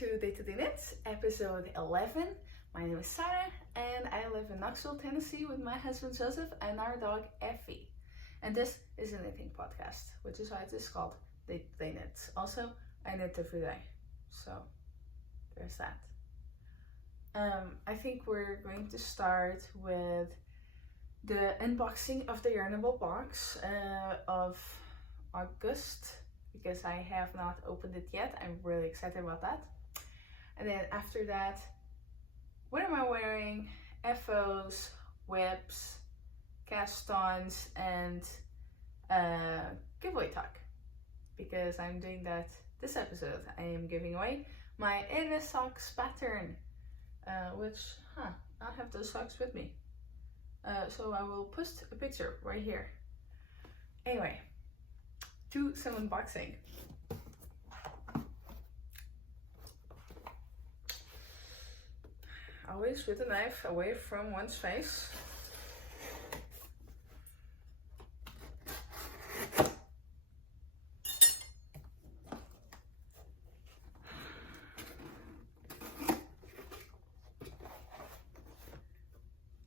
to Day to Day Knits, episode 11. My name is Sara and I live in Knoxville, Tennessee with my husband Joseph and our dog Effie. And this is a knitting podcast, which is why it is called Day to Day Knits. Also, I knit every day, so there's that. I think we're going to start with the unboxing of the Yarnable box of August, because I have not opened it yet. I'm really excited about that. And then after that, what am I wearing? FOs, whips, cast-ons, and giveaway talk. Because I'm doing that this episode. I am giving away my Ede socks pattern, which, I have those socks with me. So I will post a picture right here. Anyway, to some unboxing. Always with a knife away from one's face.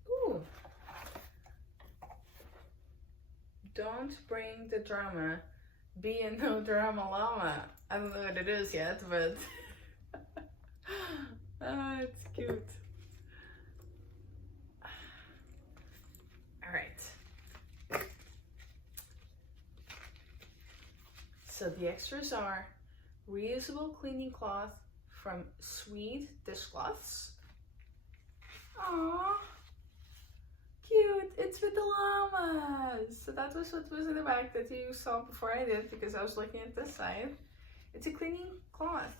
Ooh. Don't bring the drama. Be a no drama llama. I don't know what it is yet, but it's cute. Alright. So the extras are reusable cleaning cloth from Sweet Dishcloths. Aww. Cute, it's with the llamas. So that was what was in the bag that you saw before I did, because I was looking at this side. It's a cleaning cloth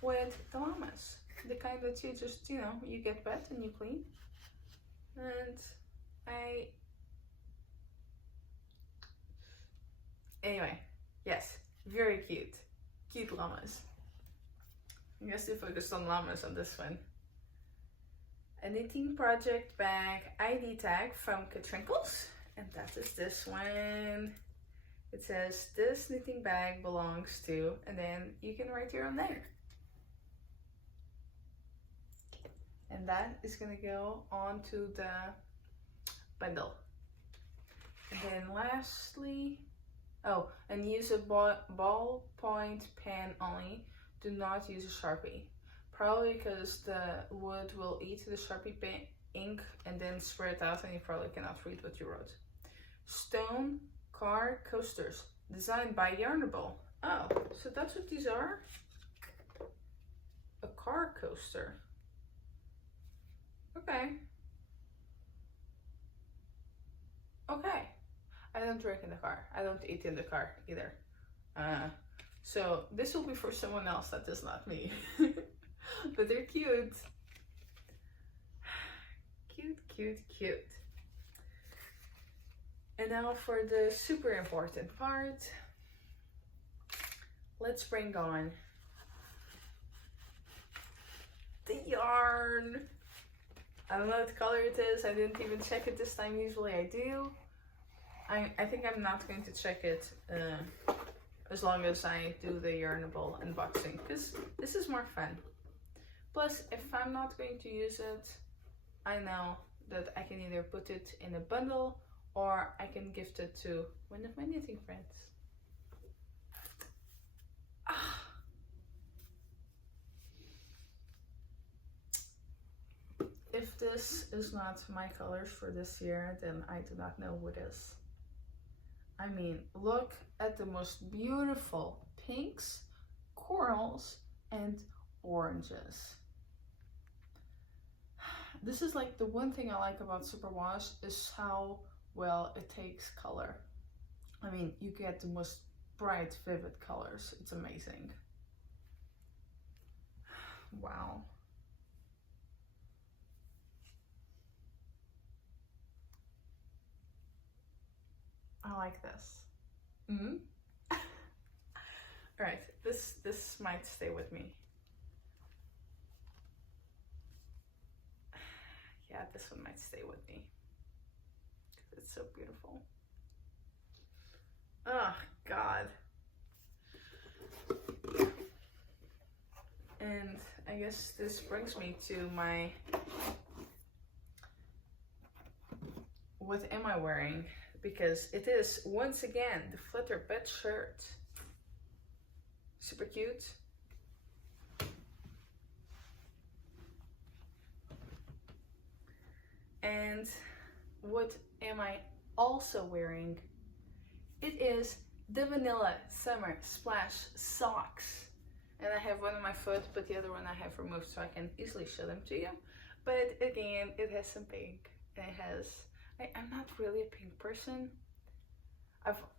with the llamas. The kind that you just, you get wet and you clean. And anyway, yes, very cute. Cute llamas. I guess they focused on llamas on this one. A knitting project bag ID tag from Katrinkles, and that is this one. It says this knitting bag belongs to, and then you can write your own name. And that is gonna go onto the bundle. And then lastly, and use a ballpoint pen only. Do not use a Sharpie. Probably because the wood will eat the Sharpie ink and then spray it out, and you probably cannot read what you wrote. Stone car coasters designed by Yarnable. Oh, so that's what these are? A car coaster. Okay. Okay. I don't drink in the car. I don't eat in the car either. So this will be for someone else that is not me. But they're cute. Cute, cute, cute. And now for the super important part. Let's bring on the yarn. I don't know what color it is. I didn't even check it this time. Usually I do. I think I'm not going to check it as long as I do the Yarnable unboxing, because this is more fun. Plus, if I'm not going to use it, I know that I can either put it in a bundle or I can gift it to one of my knitting friends. If this is not my colors for this year, then I do not know what is. I mean, look at the most beautiful pinks, corals, and oranges. This is like the one thing I like about Superwash is how well it takes color. I mean, you get the most bright, vivid colors. It's amazing. Wow. I like this. Alright, this might stay with me. Yeah, this one might stay with me. It's so beautiful. Oh, God. And I guess this brings me to my, what am I wearing? Because it is once again the Flutter Buttshirt. Super cute. And what am I also wearing? It is the Vanilla Summer Splash Socks. And I have one on my foot, but the other one I have removed so I can easily show them to you. But again, it has some pink. And it has, I'm not really a pink person.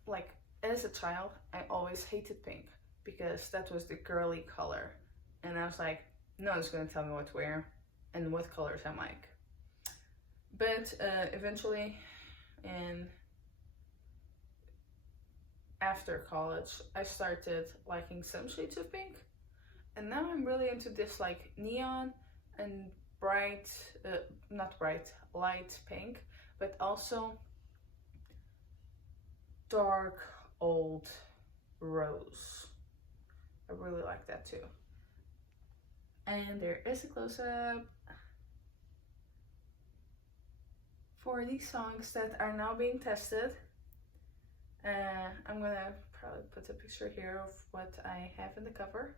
Like, as a child, I always hated pink because that was the girly color. And I was like, no one's gonna tell me what to wear and what colors I like. But eventually, and after college, I started liking some shades of pink. And now I'm really into this like neon and bright, not bright, light pink, but also dark old rose. I really like that too. And there is a close-up for these songs that are now being tested. I'm gonna probably put a picture here of what I have in the cover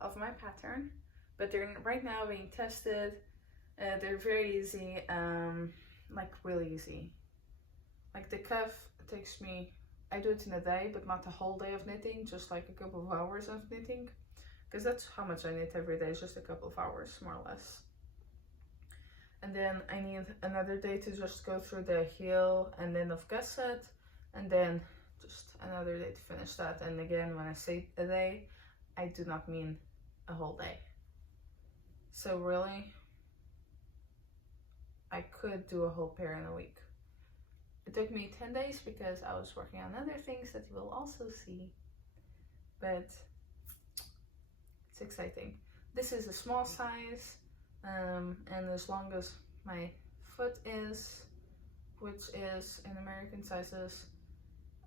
of my pattern, but they're right now being tested. They're very easy, like really easy. Like the cuff takes me, I do it in a day, but not a whole day of knitting, just like a couple of hours of knitting, because that's how much I knit every day, just a couple of hours, more or less. And then I need another day to just go through the heel and then of gusset, and then just another day to finish that. And again, when I say a day, I do not mean a whole day. So really, I could do a whole pair in a week. It took me 10 days because I was working on other things that you will also see, but it's exciting. This is a small size, and as long as my foot is, which is in American sizes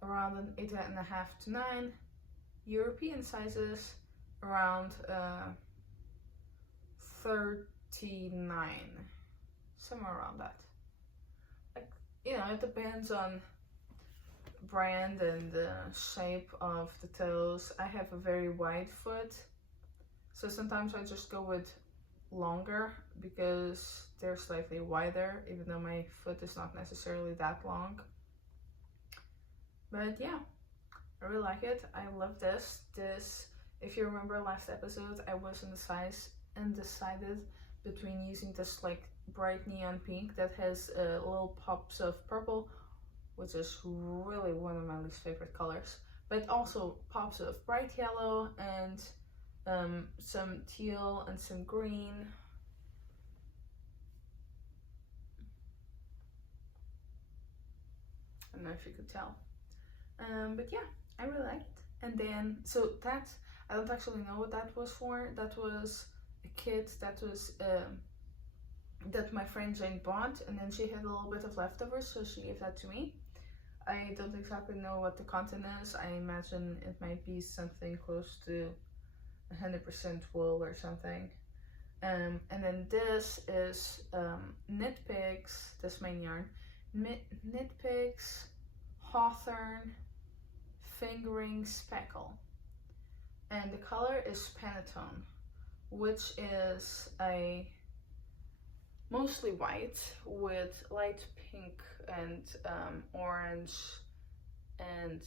around an 8.5 to 9, European sizes around 39, somewhere around that. Like, you know, it depends on brand and the shape of the toes. I have a very wide foot, so sometimes I just go with longer because they're slightly wider, even though my foot is not necessarily that long. But yeah, I really like it. I love this. If you remember last episode, I was undecided between using this like bright neon pink that has little pops of purple, which is really one of my least favorite colors, but also pops of bright yellow and some teal and some green. I don't know if you could tell, but yeah, I really like it. And then, so that, I don't actually know what that was for. That was a kit that was that my friend Jane bought, and then she had a little bit of leftovers, so she gave that to me. I don't exactly know what the content is. I imagine it might be something close to 100% wool or something. And then this is Knit Picks, this main yarn, Knit Picks, Hawthorne, Fingering Speckle. And the color is Panettone, which is a mostly white with light pink and orange and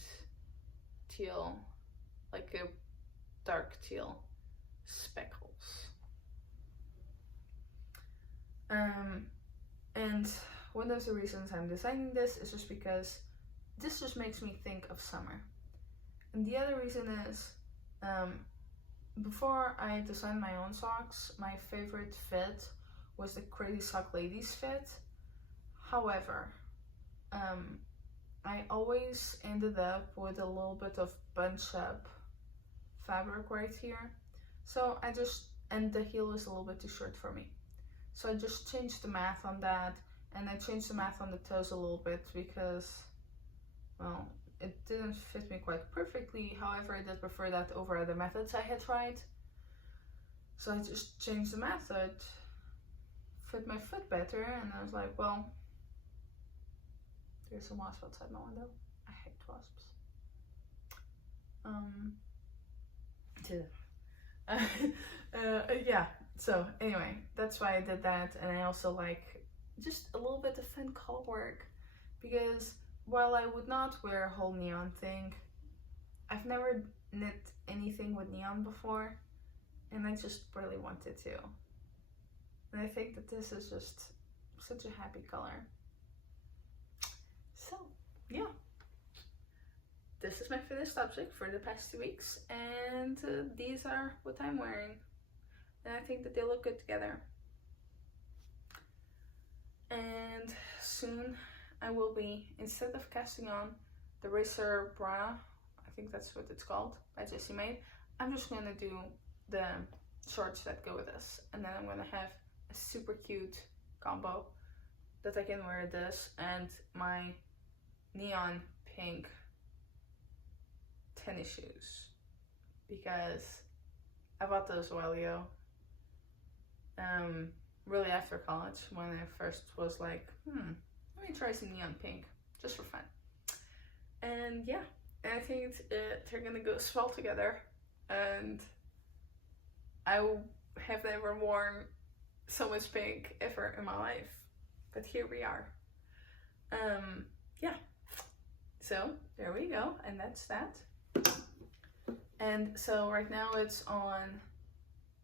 teal, like a dark teal speckles. And one of the reasons I'm designing this is just because this just makes me think of summer. And the other reason is, before I designed my own socks, my favorite fit was the Crazy Sock Ladies fit. However, I always ended up with a little bit of bunch up fabric right here. So and the heel is a little bit too short for me. So I just changed the math on that, and I changed the math on the toes a little bit because, well, it didn't fit me quite perfectly. However, I did prefer that over other methods I had tried. So I just changed the method, fit my foot better, and I was like, well, there's a wasp outside my window. I hate wasps. Yeah, so anyway, that's why I did that. And I also like just a little bit of fun color work, because while I would not wear a whole neon thing, I've never knit anything with neon before, and I just really wanted to. And I think that this is just such a happy color. So yeah, this is my finished object for the past 2 weeks, and these are what I'm wearing, and I think that they look good together. And soon I will be, instead of casting on the Rola-Brava, I think that's what it's called, by Jessie Maed, I'm just gonna do the shorts that go with this, and then I'm gonna have a super cute combo that I can wear this and my neon pink tennis shoes, because I bought those a while ago, really after college, when I first was like, let me try some neon pink just for fun. And yeah, and I think they're gonna go swell together, and I have never worn so much pink ever in my life, but here we are. Yeah, so there we go, and that's that. And so right now it's on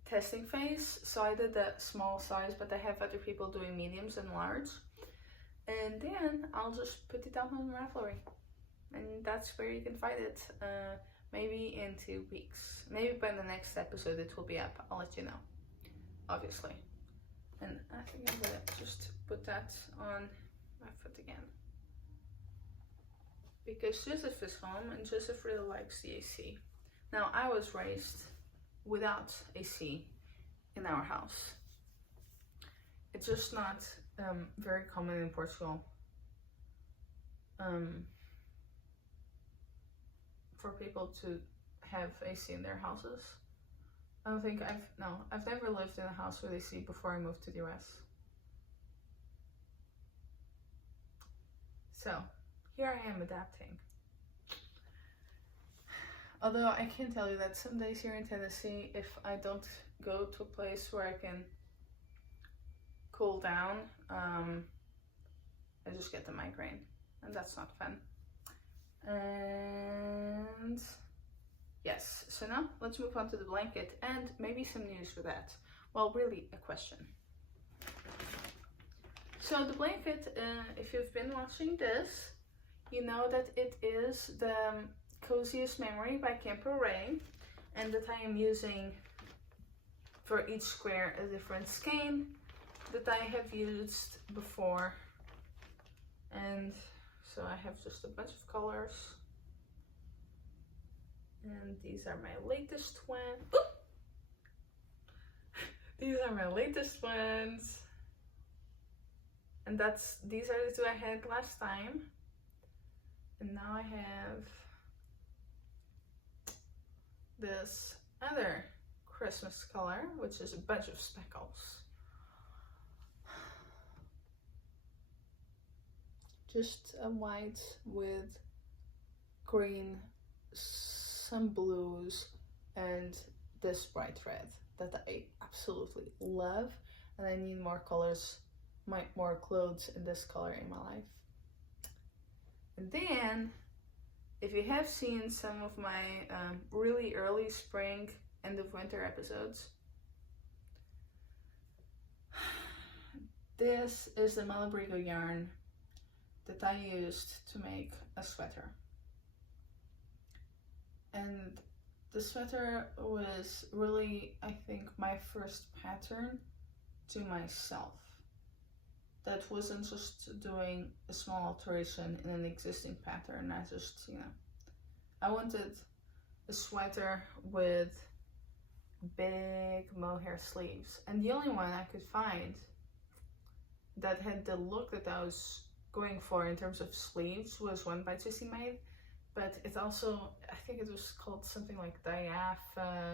testing phase, so I did the small size, but I have other people doing mediums and large, and then I'll just put it out on Ravelry, and that's where you can find it. Maybe in 2 weeks, maybe by the next episode it will be up. I'll let you know, obviously. And I think I'm gonna just put that on my foot again, because Joseph is home and Joseph really likes the AC. Now, I was raised without AC in our house. It's just not very common in Portugal for people to have AC in their houses. I don't think I've never lived in a house with AC before I moved to the US. So here I am adapting. Although I can tell you that some days here in Tennessee, if I don't go to a place where I can cool down, I just get the migraine, and that's not fun. And yes, so now let's move on to the blanket and maybe some news for that. Well, really a question. So the blanket, if you've been watching this, you know that it is the Coziest Memory by Kemper Wray, and that I am using for each square a different skein that I have used before. And so I have just a bunch of colors, and these are my latest ones. These are my latest ones, and these are the two I had last time, and now I have this other Christmas color, which is a bunch of speckles. Just a white with green, some blues, and this bright red that I absolutely love, and I need more colors, more clothes in this color in my life. And then, if you have seen some of my really early spring, end of winter episodes, this is the Malabrigo yarn that I used to make a sweater. And the sweater was really, I think, my first pattern to myself. That wasn't just doing a small alteration in an existing pattern. I just, I wanted a sweater with big mohair sleeves. And the only one I could find that had the look that I was going for in terms of sleeves was one by Jessie Maed, but it also, I think it was called something like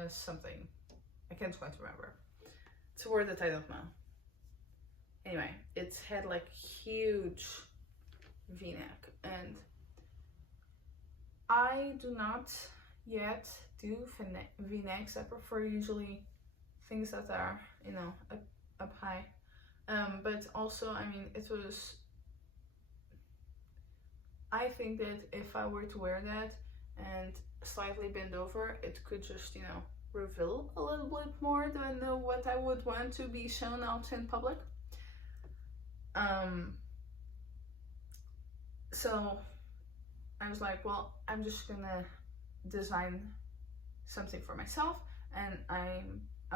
something. I can't quite remember. It's a word that I don't know. Anyway, it's had like huge v-neck, and I do not yet do v-necks. I prefer usually things that are, you know, up high. But also, I mean, I think that if I were to wear that and slightly bend over, it could just, you know, reveal a little bit more than what I would want to be shown out in public. So I was like, well, I'm just gonna design something for myself, and I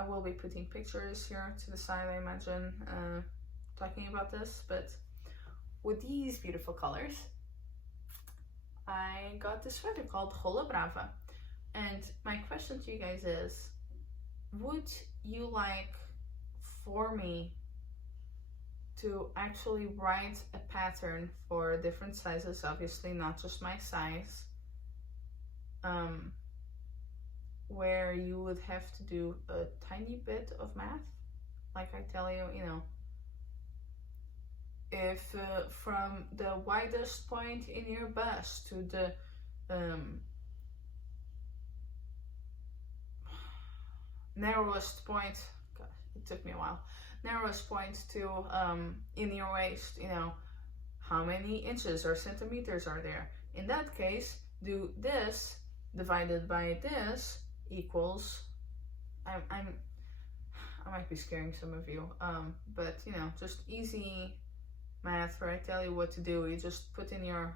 will be putting pictures here to the side, I imagine, talking about this. But with these beautiful colors, I got this sweater called Rola-Brava. And my question to you guys is, would you like for me to actually write a pattern for different sizes, obviously not just my size, where you would have to do a tiny bit of math? Like I tell you, you know, if from the widest point in your bust to the narrowest point, God, it took me a while, narrowest point to in your waist, you know, how many inches or centimeters are there? In that case, do this divided by this equals, I might be scaring some of you, but you know, just easy math where I tell you what to do. You just put in your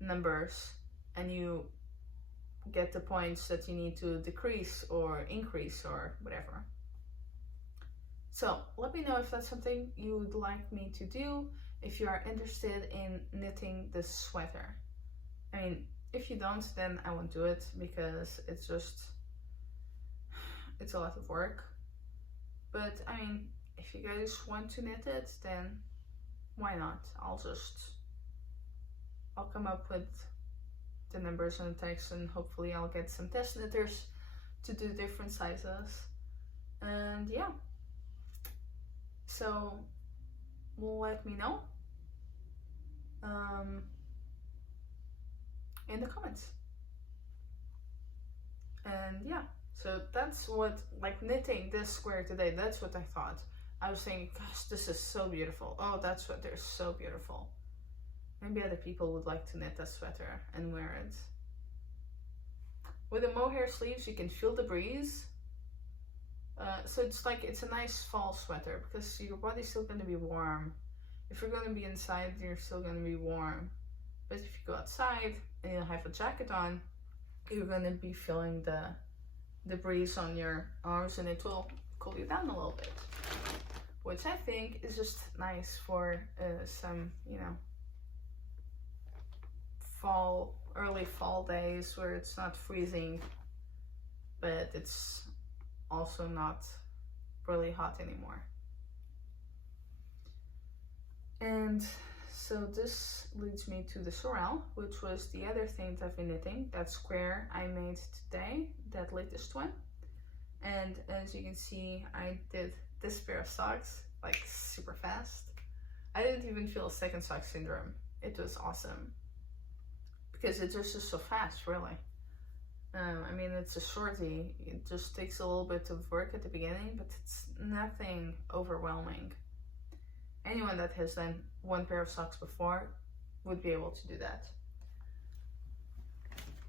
numbers and you get the points that you need to decrease or increase or whatever. So let me know if that's something you would like me to do, if you are interested in knitting this sweater. I mean, if you don't, then I won't do it, because it's a lot of work. But I mean, if you guys want to knit it, then why not? I'll come up with the numbers and the text, and hopefully I'll get some test knitters to do different sizes. And yeah, so let me know in the comments. And yeah, so that's what, like, knitting this square today, that's what I thought. I was thinking, gosh, this is so beautiful. Oh, that sweater is so beautiful. Maybe other people would like to knit that sweater and wear it. With the mohair sleeves, you can feel the breeze. So it's like, it's a nice fall sweater, because your body's still going to be warm. If you're going to be inside, you're still going to be warm. But if you go outside and you have a jacket on, you're going to be feeling the breeze on your arms, and it will cool you down a little bit. Which I think is just nice for some, you know, early fall days where it's not freezing, but it's also not really hot anymore. And so this leads me to the Sorrel, which was the other thing that I've been knitting. That square I made today, that latest one. And as you can see, I did this pair of socks like super fast. I didn't even feel second sock syndrome. It was awesome, because it just is so fast, really. I mean, it's a shorty. It just takes a little bit of work at the beginning, but it's nothing overwhelming. Anyone that has done one pair of socks before would be able to do that.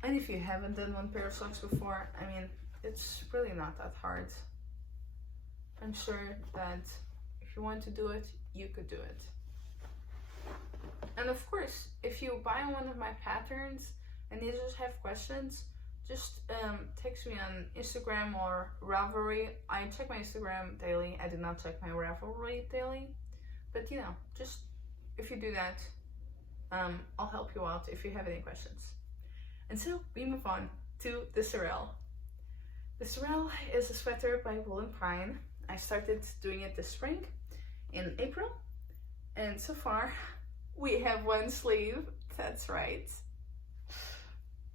And if you haven't done one pair of socks before, I mean, it's really not that hard. I'm sure that if you want to do it, you could do it. And of course, if you buy one of my patterns and you just have questions, just text me on Instagram or Ravelry. I check my Instagram daily. I do not check my Ravelry daily. But you know, just if you do that, I'll help you out if you have any questions. And so we move on to the Sorrel. The Sorrel is a sweater by Wool and Pine. I started doing it this spring in April, and so far we have one sleeve. That's right.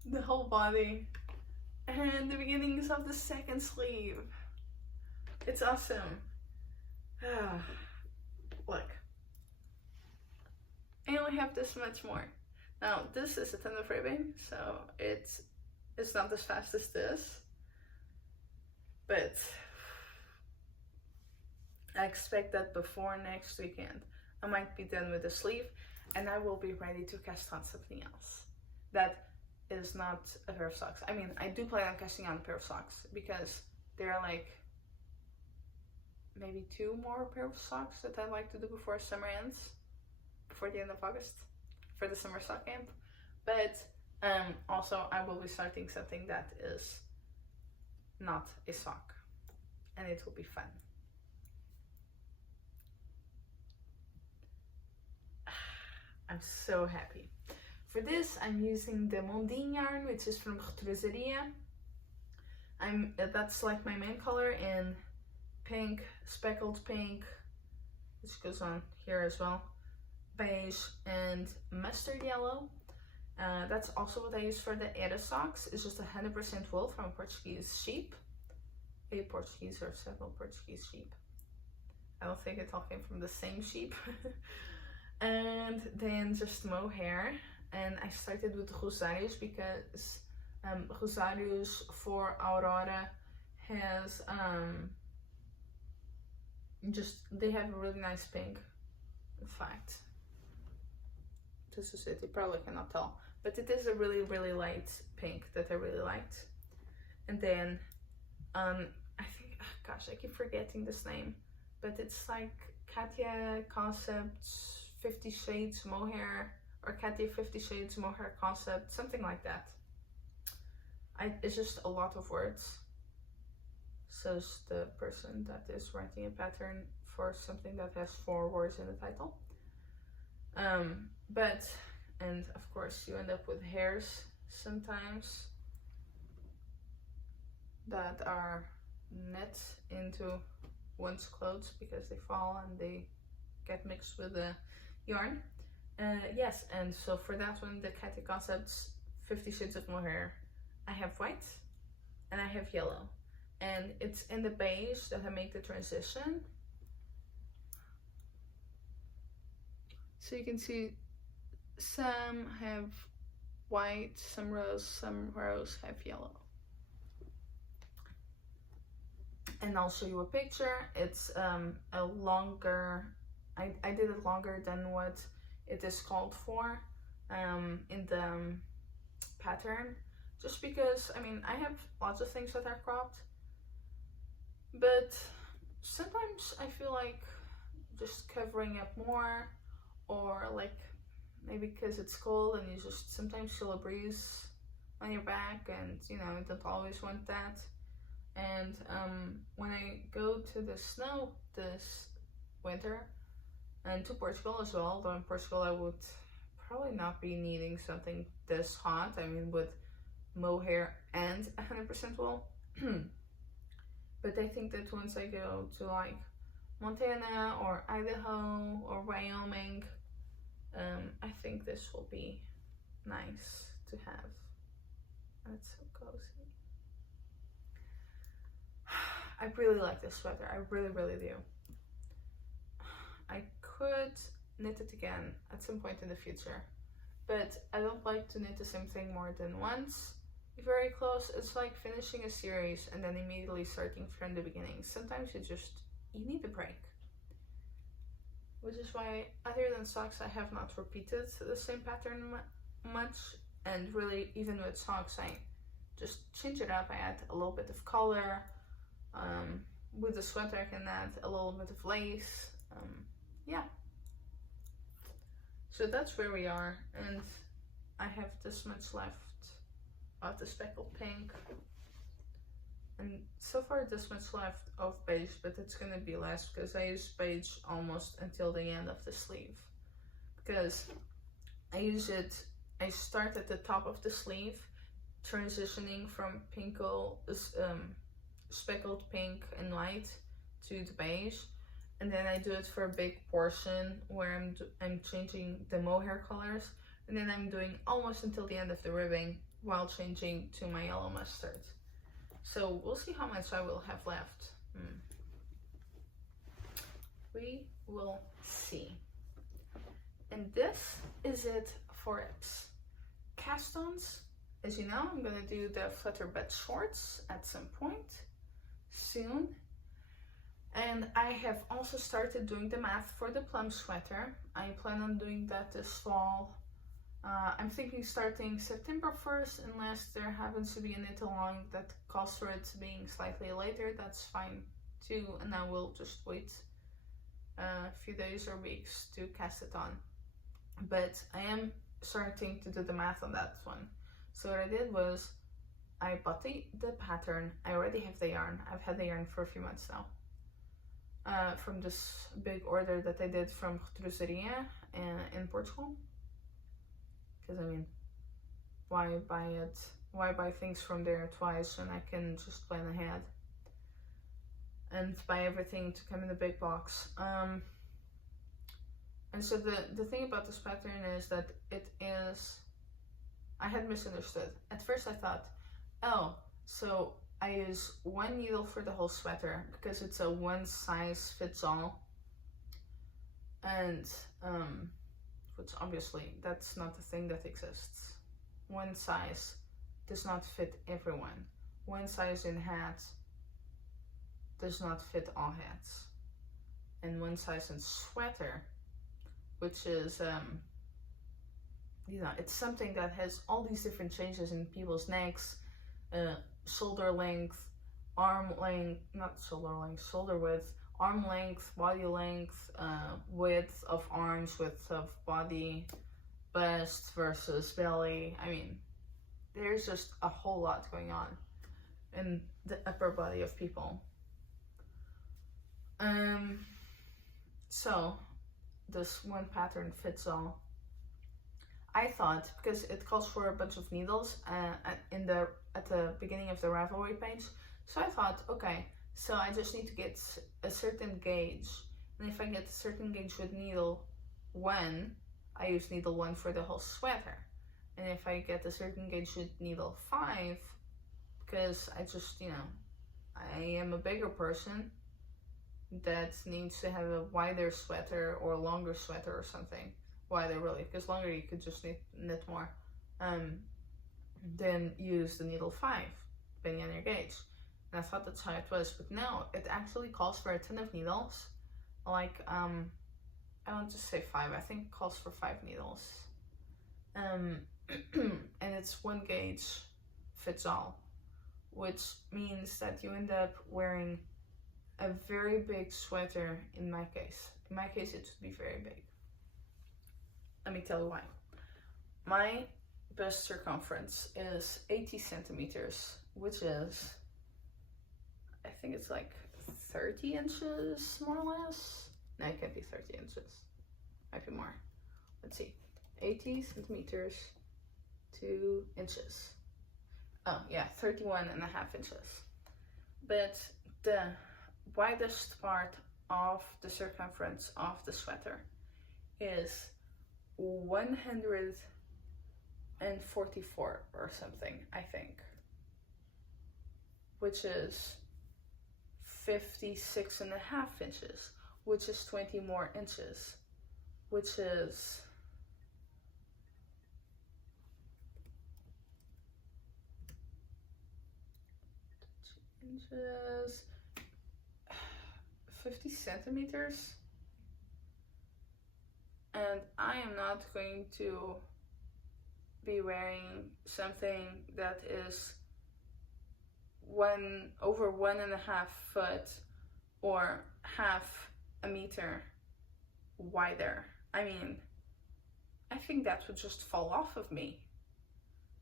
The whole body and the beginnings of the second sleeve. It's awesome. Look, I only have this much more. Now this is a ton of ribbing, so it's not as fast as this, but I expect that before next weekend I might be done with the sleeve and I will be ready to cast on something else that is not a pair of socks. I mean, I do plan on casting on a pair of socks because there are like maybe 2 more pair of socks that I'd like to do before summer ends, before the end of August, for the summer sock camp. But also I will be starting something that is not a sock, and it will be fun. I'm so happy. For this, I'm using the Mondim yarn, which is from Rosários. That's like my main color in pink, speckled pink, which goes on here as well, beige, and mustard yellow. That's also what I use for the Era socks. It's just 100% wool from a Portuguese sheep. A Portuguese or several Portuguese sheep. I don't think it all came from the same sheep. And then just mohair. And I started with Rosários because Rosários for Aurora has they have a really nice pink. In fact, this is it. You probably cannot tell, but it is a really, really light pink that I really liked. And then I think, gosh, I keep forgetting this name, but it's like Katia Concepts 50 Shades Mohair, or Katia 50 Shades Mohair Concept, something like that. It's just a lot of words, says the person that is writing a pattern for something that has 4 words in the title. And of course you end up with hairs sometimes that are knit into one's clothes because they fall and they get mixed with the yarn. Yes, and so for that one, the Katia Concepts 50 Shades of Mohair, I have white and I have yellow, and it's in the beige that I make the transition. So you can see some have white, some rows have yellow. And I'll show you a picture. It's a longer, I did it longer than what it is called for in the pattern, just because, I mean, I have lots of things that are cropped, but sometimes I feel like just covering up more, or like maybe because it's cold and you just sometimes feel a breeze on your back, and you know, you don't always want that. And when I go to the snow this winter, and to Portugal as well, though in Portugal I would probably not be needing something this hot, I mean with mohair and 100% wool. But I think that once I go to like Montana or Idaho or Wyoming, I think this will be nice to have. It's so cozy. I really like this sweater, I really, really do. I could knit it again at some point in the future, but I don't like to knit the same thing more than once. Very close. It's like finishing a series and then immediately starting from the beginning. Sometimes you need a break. Which is why, other than socks, I have not repeated the same pattern much. And really, even with socks, I just change it up. I add a little bit of color. With the sweater, I can add a little bit of lace. Yeah. So that's where we are. And I have this much left of the speckled pink. And so far this much left of beige, but it's gonna be less because I use beige almost until the end of the sleeve. Because I start at the top of the sleeve, transitioning from speckled pink and white to the beige, and then I do it for a big portion where I'm changing the mohair colors, and then I'm doing almost until the end of the ribbing while changing to my yellow mustard. So we'll see how much I will have left. We will see. And this is it for X. Cast-ons, as you know, I'm gonna do the Flutter bed shorts at some point soon. And I have also started doing the math for the Plum sweater. I plan on doing that this fall. I'm thinking starting September 1st, unless there happens to be a knit along that calls for it being slightly later. That's fine too, and I will just wait a few days or weeks to cast it on. But I am starting to do the math on that one. So what I did was I bought the pattern. I already have the yarn. I've had the yarn for a few months now. From this big order that I did from Rosários in Portugal. Because I mean, why buy it? Why buy things from there twice when I can just plan ahead and buy everything to come in a big box? And so the thing about this pattern is that it is, I had misunderstood. At first I thought, oh, so I use one needle for the whole sweater because it's a one size fits all. And which obviously that's not the thing that exists. One size does not fit everyone. One size in hats does not fit all hats. And one size in sweater, which is, you know, it's something that has all these different changes in people's necks, shoulder length, arm length, not shoulder length, shoulder width, arm length, body length, width of arms, width of body, bust versus belly. I mean, there's just a whole lot going on in the upper body of people. So this one pattern fits all. I thought, because it calls for a bunch of needles at the beginning of the Ravelry page, so I thought, okay, so I just need to get a certain gauge, and if I get a certain gauge with needle 1, I use needle 1 for the whole sweater, and if I get a certain gauge with needle 5, because I just, you know, I am a bigger person that needs to have a wider sweater or longer sweater or something. Wider really, because longer you could just knit more. Then use the needle 5, depending on your gauge. And I thought that's how it was, but no, it actually calls for a ton of needles. Like, I won't just say 5, I think it calls for 5 needles. And it's one gauge fits all, which means that you end up wearing a very big sweater in my case. In my case, it should be very big. Let me tell you why. My bust circumference is 80 centimeters, which is, I think it's like 30 inches, more or less. No, it can't be 30 inches. Might be more. Let's see. 80 centimeters, 2 inches. Oh, yeah, 31.5 inches. But the widest part of the circumference of the sweater is 144 or something, I think, which is 56.5 inches, which is 20 more inches, which is inches, 50 centimeters. And I am not going to be wearing something that is over 1.5 foot or half a meter wider. I mean, I think that would just fall off of me.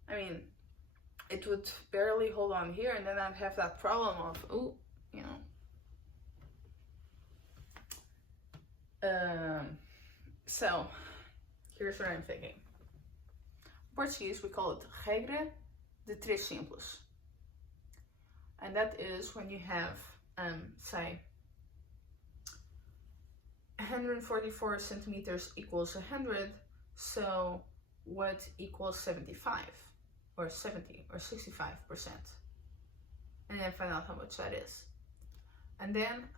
I mean, it would barely hold on here, and then I'd have that problem of, oh, you know. So, here's what I'm thinking. In Portuguese, we call it regra de três simples. And that is when you have, say, 144 centimeters equals 100, so what equals 75? or 70 or 65%, and then find out how much that is. And then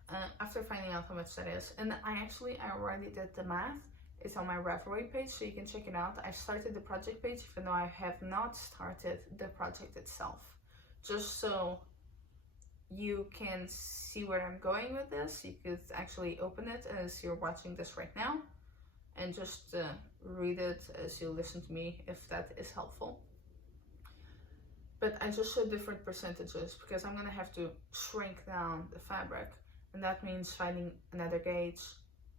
after finding out how much that is, and I already did the math. It's on my Ravelry page, so you can check it out. I started the project page, even though I have not started the project itself, just so you can see where I'm going with this. You could actually open it as you're watching this right now, and just read it as you listen to me, if that is helpful. But I just show different percentages because I'm gonna have to shrink down the fabric, and that means finding another gauge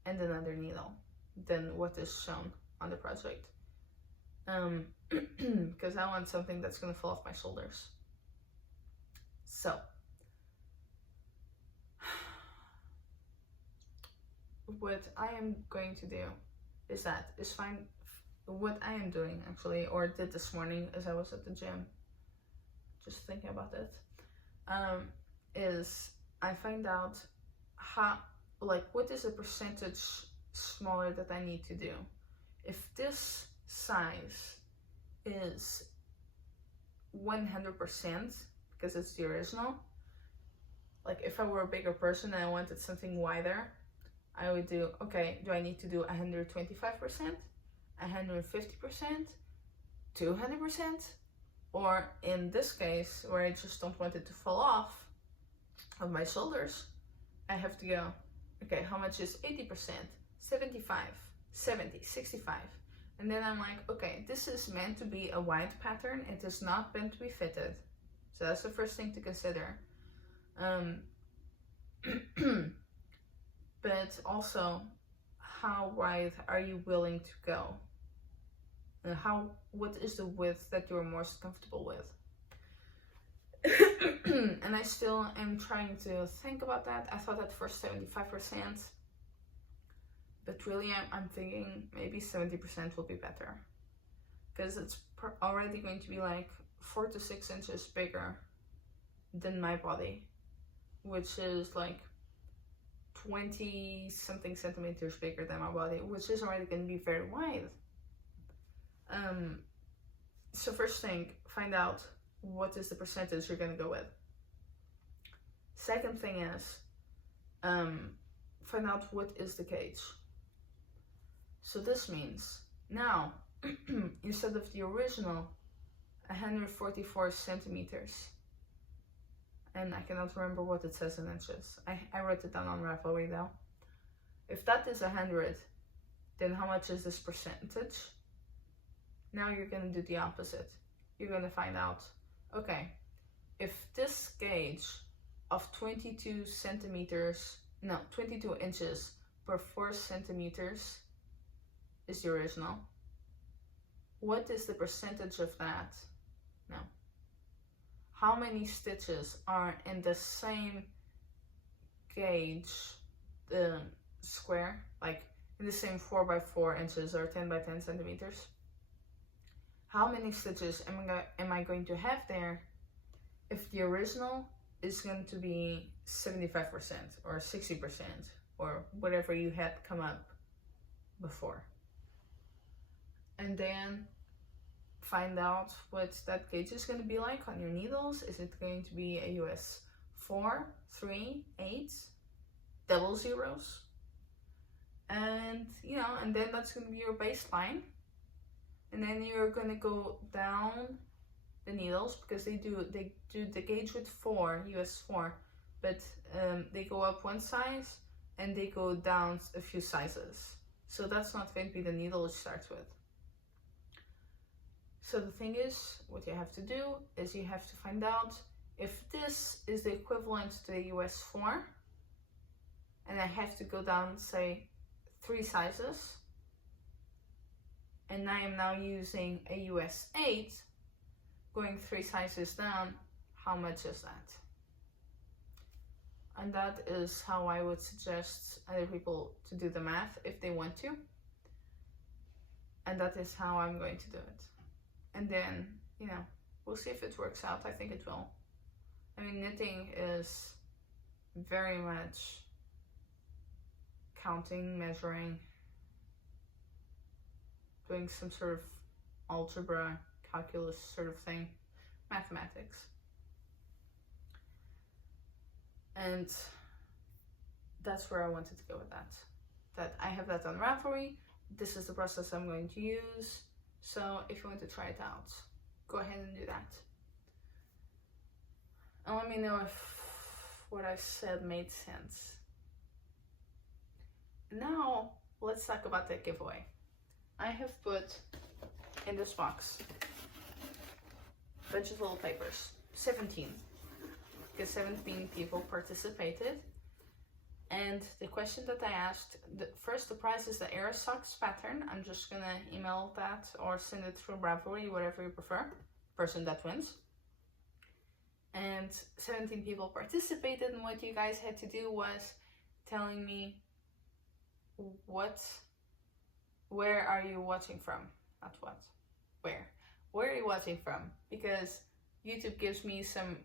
and another needle than what is shown on the project. Because I want something that's gonna fall off my shoulders. So what I am going to do is find what I am doing actually, or did this morning as I was at the gym, just thinking about it, is I find out what is the percentage smaller that I need to do. If this size is 100%, because it's the original, like if I were a bigger person and I wanted something wider, I would do, okay, do I need to do 125%, 150%, 200%? Or in this case, where I just don't want it to fall off of my shoulders, I have to go, okay, how much is 80%, 75, 70, 65? And then I'm like, okay, this is meant to be a wide pattern. It is not meant to be fitted. So that's the first thing to consider. But also, how wide are you willing to go? And what is the width that you're most comfortable with? And I still am trying to think about that. I thought at first 75%, but really I'm thinking maybe 70% will be better, because it's already going to be like 4 to 6 inches bigger than my body, which is like 20 something centimeters bigger than my body, which is already going to be very wide. So first thing, find out what is the percentage you're going to go with. Second thing is, find out what is the gauge. So this means now, instead of the original 144 centimeters, and I cannot remember what it says in inches. I wrote it down on Ravelry though. If that is 100, then how much is this percentage? Now you're going to do the opposite. You're going to find out, okay, if this gauge of 22 inches per 4 centimeters is the original, what is the percentage of that? No. How many stitches are in the same gauge, the square, like in the same 4 by 4 inches or 10 by 10 centimeters? How many stitches am I going to have there if the original is going to be 75% or 60% or whatever you had come up before? And then find out what that gauge is going to be like on your needles. Is it going to be a US 4, 3, 8, double zeros? And and then that's going to be your baseline. And then you're going to go down the needles, because they do the gauge with 4, US 4, but they go up one size and they go down a few sizes. So that's not going to be the needle it starts with. So the thing is, what you have to do is you have to find out if this is the equivalent to the US 4, and I have to go down, say, 3 sizes, and I am now using a US 8, going 3 sizes down, how much is that? And that is how I would suggest other people to do the math if they want to. And that is how I'm going to do it. And then, we'll see if it works out. I think it will. I mean, knitting is very much counting, measuring, doing some sort of algebra calculus sort of thing, mathematics. And that's where I wanted to go with that. That I have that on Ravelry. This is the process I'm going to use. So if you want to try it out, go ahead and do that. And let me know if what I said made sense. Now, let's talk about the giveaway. I have put in this box a bunch of little papers, 17, because 17 people participated. And the question that I asked, first, the prize is the Air Socks pattern. I'm just gonna email that or send it through Ravelry, whatever you prefer. Person that wins. And 17 people participated, and what you guys had to do was telling me where are you watching from? Not what, where. Where are you watching from? Because YouTube gives me some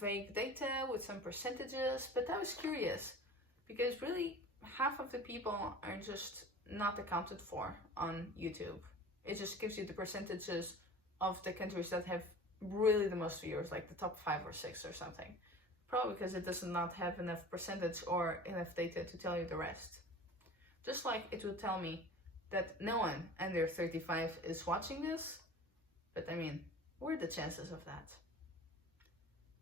vague data with some percentages, but I was curious because really half of the people are just not accounted for on YouTube. It just gives you the percentages of the countries that have really the most viewers, like the top 5 or 6 or something. Probably because it does not have enough percentage or enough data to tell you the rest. Just like it will tell me that no one under 35 is watching this, but I mean, what are the chances of that?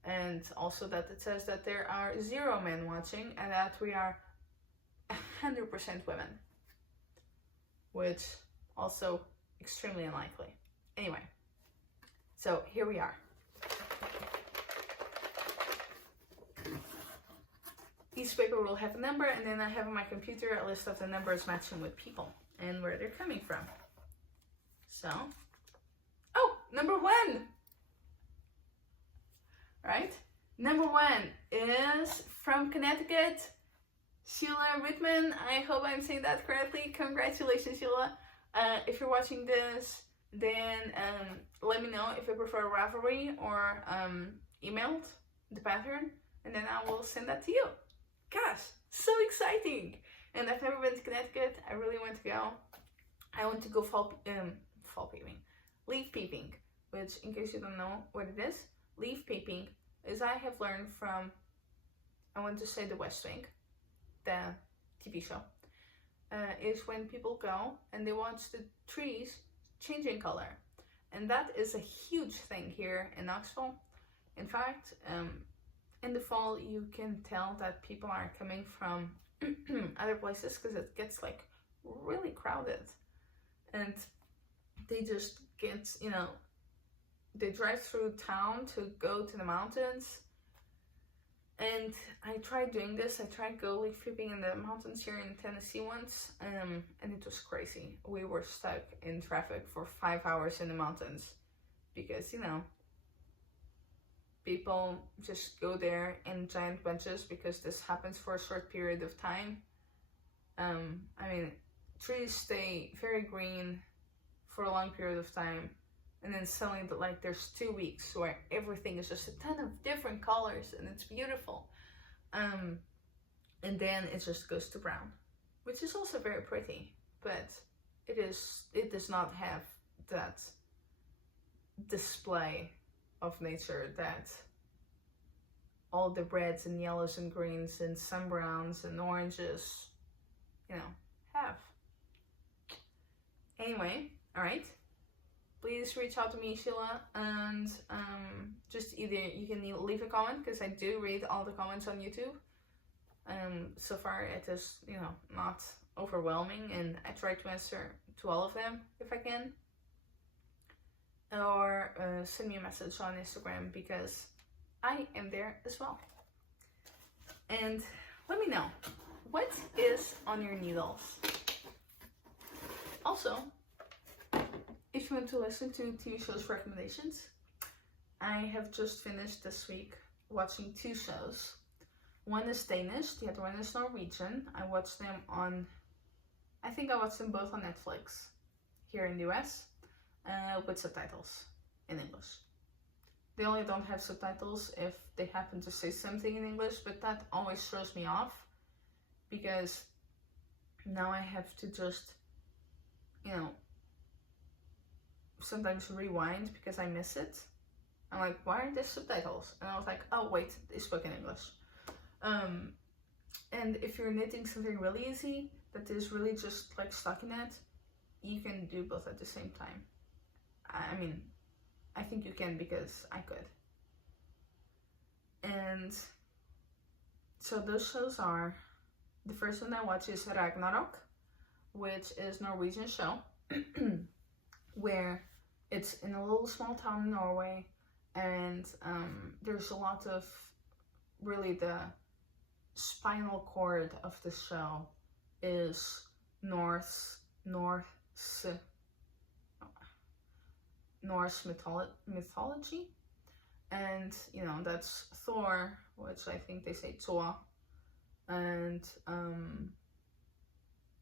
And also that it says that there are 0 men watching and that we are 100% women, which also extremely unlikely. Anyway, so here we are. Each paper will have a number, and then I have on my computer a list of the numbers matching with people and where they're coming from. So, oh, number 1! Right? Number 1 is from Connecticut, Sheila Rittman. I hope I'm saying that correctly. Congratulations, Sheila. If you're watching this, then let me know if you prefer Ravelry or emailed the pattern, and then I will send that to you. Gosh, so exciting! And I've never been to Connecticut. I really want to go. I want to go leaf peeping, which, in case you don't know what it is, leaf peeping is, I have learned from, I want to say, The West Wing, the TV show, is when people go and they watch the trees changing color. And that is a huge thing here in Knoxville. In fact, in the fall, you can tell that people are coming from other places because it gets like really crowded. And they just get, they drive through town to go to the mountains. And I tried doing this. I tried go leaf peeping in the mountains here in Tennessee once, and it was crazy. We were stuck in traffic for 5 hours in the mountains because, people just go there in giant bunches because this happens for a short period of time. Trees stay very green for a long period of time, and then suddenly, there's 2 weeks where everything is just a ton of different colors, and it's beautiful. And then it just goes to brown, which is also very pretty, but it does not have that display of nature that all the reds and yellows and greens and some browns and oranges, have. Anyway, alright. Please reach out to me, Sheila, and just either you can leave a comment, because I do read all the comments on YouTube. So far it is, not overwhelming, and I try to answer to all of them if I can. Or send me a message on Instagram, because I am there as well. And let me know, what is on your needles? Also, if you want to listen to TV shows recommendations, I have just finished this week watching 2 shows. One is Danish, the other one is Norwegian. I watched them I think I watched them both on Netflix here in the US, with subtitles in English. They only don't have subtitles if they happen to say something in English, but that always throws me off, because now I have to just, sometimes rewind because I miss it. I'm like, why are there subtitles? And I was like, oh wait, they spoke in English. And if you're knitting something really easy that is really just like stockinette, you can do both at the same time. I mean, I think you can because I could. And so those shows are, the first one I watch is Ragnarok, which is a Norwegian show where it's in a little small town in Norway, and there's a lot of, really the spinal cord of the show is Norse mythology, and you know, that's Thor, which I think they say Thor, and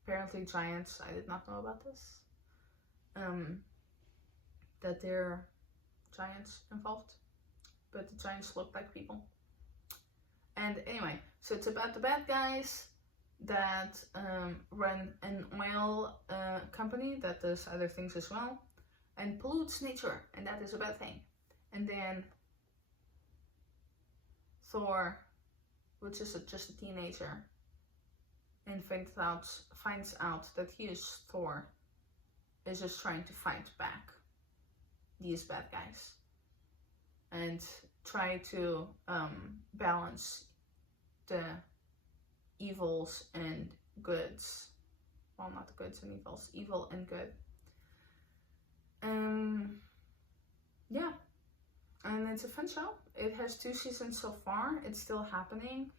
apparently giants. I did not know about this. That there are giants involved, but the giants look like people. And anyway, so it's about the bad guys that run an oil company that does other things as well and pollutes nature, and that is a bad thing. And then Thor, which is just a teenager, and finds out that he is Thor, is just trying to fight back these bad guys and try to balance the evils and goods. Well, not goods and evils, evil and good. Yeah, and it's a fun show. It has 2 seasons so far. It's still happening.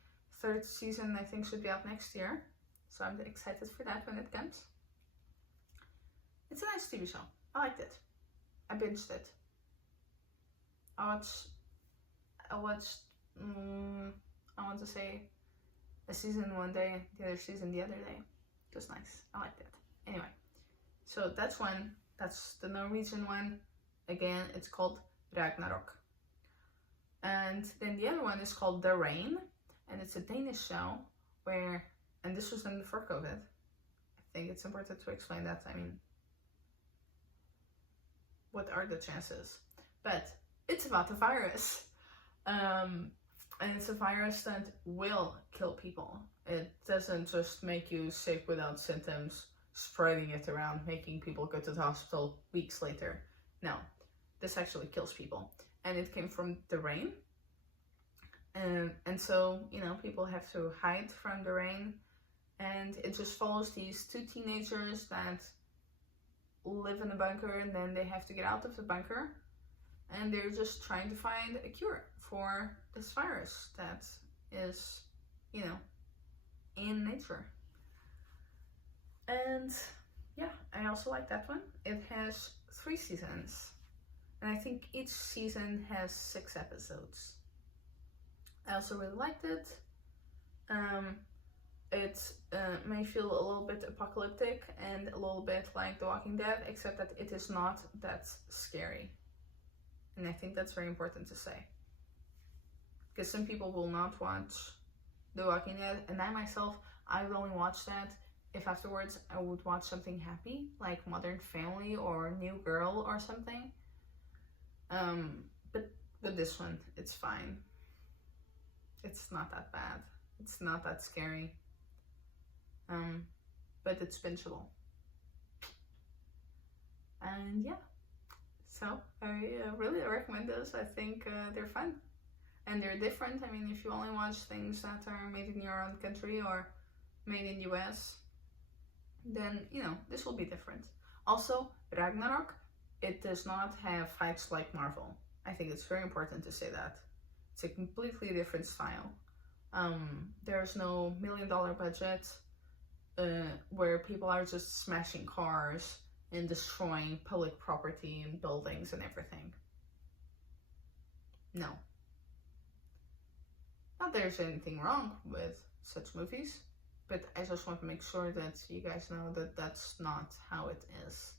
3rd season I think should be out next year, so I'm excited for that when it comes. It's a nice TV show. I liked it. I binged it. I watched I want to say a season one day, the other season the other day. It was nice. I liked it. Anyway, so that's one. That's the Norwegian one. Again, it's called Ragnarok. And then the other one is called The Rain, and it's a Danish show where, and this was done before COVID. I think it's important to explain that. I mean, what are the chances? But it's about a virus. And it's a virus that will kill people. It doesn't just make you sick without symptoms, spreading it around, making people go to the hospital weeks later. No, this actually kills people. And it came from the rain. And so, you know, people have to hide from the rain. And it just follows these 2 teenagers that live in a bunker, and then they have to get out of the bunker. And they're just trying to find a cure for this virus that is, you know, in nature. And yeah, I also like that one. It has 3 seasons. And I think each season has 6 episodes. I also really liked it. It may feel a little bit apocalyptic and a little bit like The Walking Dead, except that it is not that scary. And I think that's very important to say. Because some people will not watch The Walking Dead, and I myself, I would only watch that if afterwards I would watch something happy, like Modern Family or New Girl or something. But with this one, it's fine. It's not that bad. It's not that scary. But it's bingeable. And yeah, so I really recommend those. I think they're fun. And they're different. I mean, if you only watch things that are made in your own country or made in the US, then, you know, this will be different. Also, Ragnarok, it does not have fights like Marvel. I think it's very important to say that. It's a completely different style. There's no $1 million budget where people are just smashing cars and destroying public property and buildings and everything. No. Not there's anything wrong with such movies, but I just want to make sure that you guys know that that's not how it is.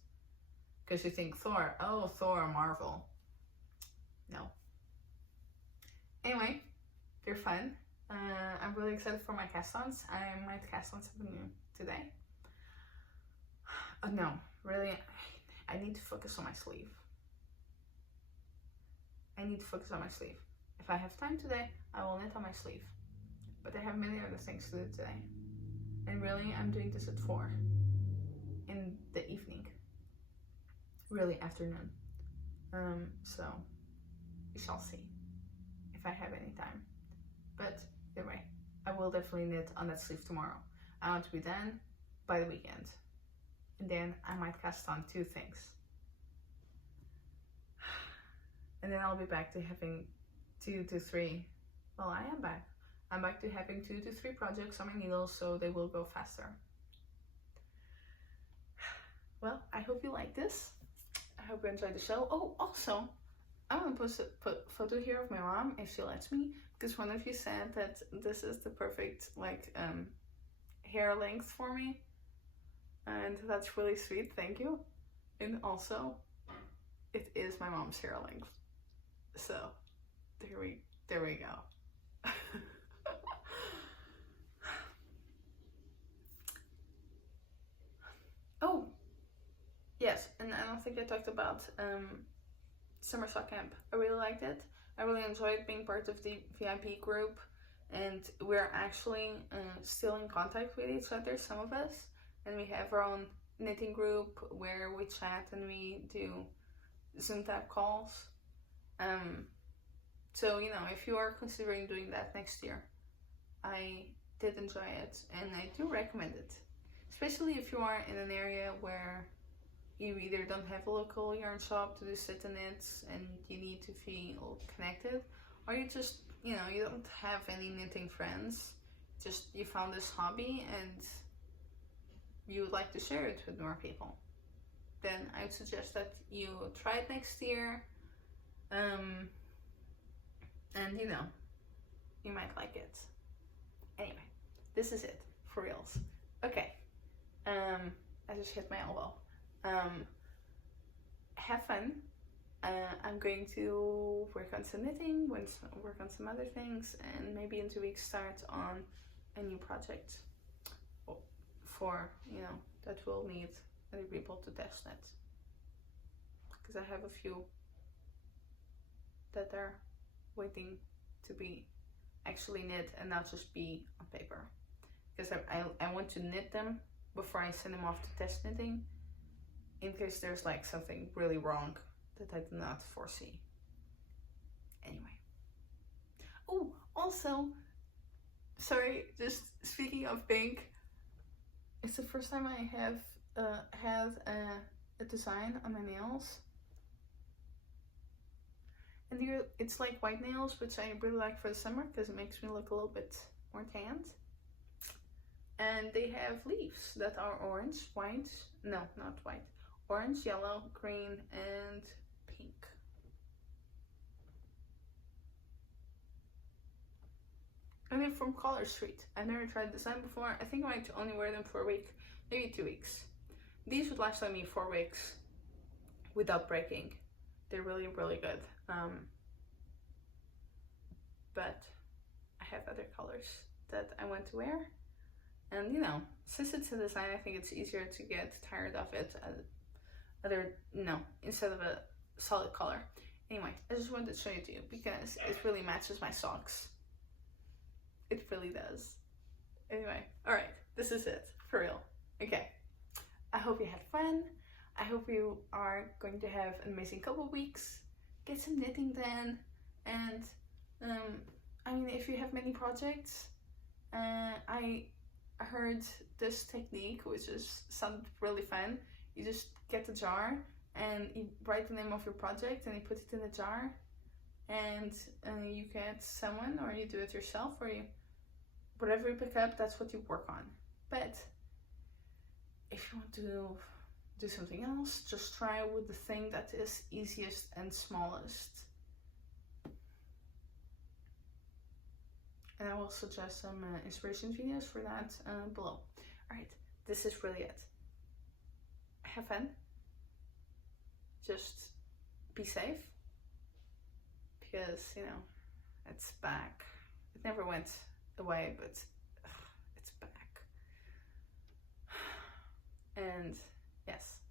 Because you think Thor, oh, Thor, Marvel. No. Anyway, they're fun. I'm really excited for my cast-ons. I might cast on something new today. No, really, I need to focus on my sleeve. I need to focus on my sleeve. If I have time today, I will knit on my sleeve. But I have many other things to do today. And really, I'm doing this at 4 in the evening. Really afternoon. So we shall see if I have any time. But either way, I will definitely knit on that sleeve tomorrow. I want to be done by the weekend. And then I might cast on 2 things. And then I'll be back to having 2 to 3. Well, I am back. I'm back to having 2 to 3 projects on my needles, so they will go faster. Well, I hope you like this. I hope you enjoyed the show. Oh, also, I'm gonna put a photo here of my mom if she lets me, because one of you said that this is the perfect hair length for me, and that's really sweet. Thank you. And also, it is my mom's hair length. So there we go. Oh, yes, and I don't think I talked about Summer Sock Camp. I really liked it. I really enjoyed being part of the VIP group, and we're actually still in contact with each other, some of us, and we have our own knitting group where we chat and we do Zoom type calls. So, you know, if you are considering doing that next year, I did enjoy it and I do recommend it. Especially if you are in an area where you either don't have a local yarn shop to do sit and knits and you need to feel connected, or you just, you know, you don't have any knitting friends, just you found this hobby and you would like to share it with more people, then I would suggest that you try it next year. And you know, you might like it. Anyway, this is it for reals. Okay. I just hit my elbow. Have fun. I'm going to work on some knitting, work on some other things, and maybe in 2 weeks start on a new project for, you know, that will need other people to test it. Because I have a few that are waiting to be actually knit and not just be on paper. Because I want to knit them before I send them off to test knitting, in case there's like something really wrong that I do not foresee. Anyway. Oh, also, sorry, just speaking of pink, it's the first time I have had a design on my nails. And it's like white nails, which I really like for the summer because it makes me look a little bit more tanned. And they have leaves that are orange, white, no, not white, orange, yellow, green, and pink. And they're from Color Street. I've never tried this on before. I think I might only wear them for a week, maybe 2 weeks. These would last on me 4 weeks without breaking. They're really, really good. But I have other colors that I want to wear. And you know, since it's a design, I think it's easier to get tired of it instead of a solid color. Anyway, I just wanted to show it to you because it really matches my socks. It really does. Anyway, alright, this is it, for real. Okay, I hope you had fun. I hope you are going to have an amazing couple weeks. Get some knitting done. And, I mean, if you have many projects, I heard this technique, which sounded really fun. You just get the jar and you write the name of your project and you put it in the jar, and you get someone, or you do it yourself, or whatever you pick up, that's what you work on. But if you want to do something else, just try with the thing that is easiest and smallest. And I will suggest some inspiration videos for that below. Alright, this is really it. Have fun. Just be safe. Because, you know, it's back. It never went away, but it's back. And yes,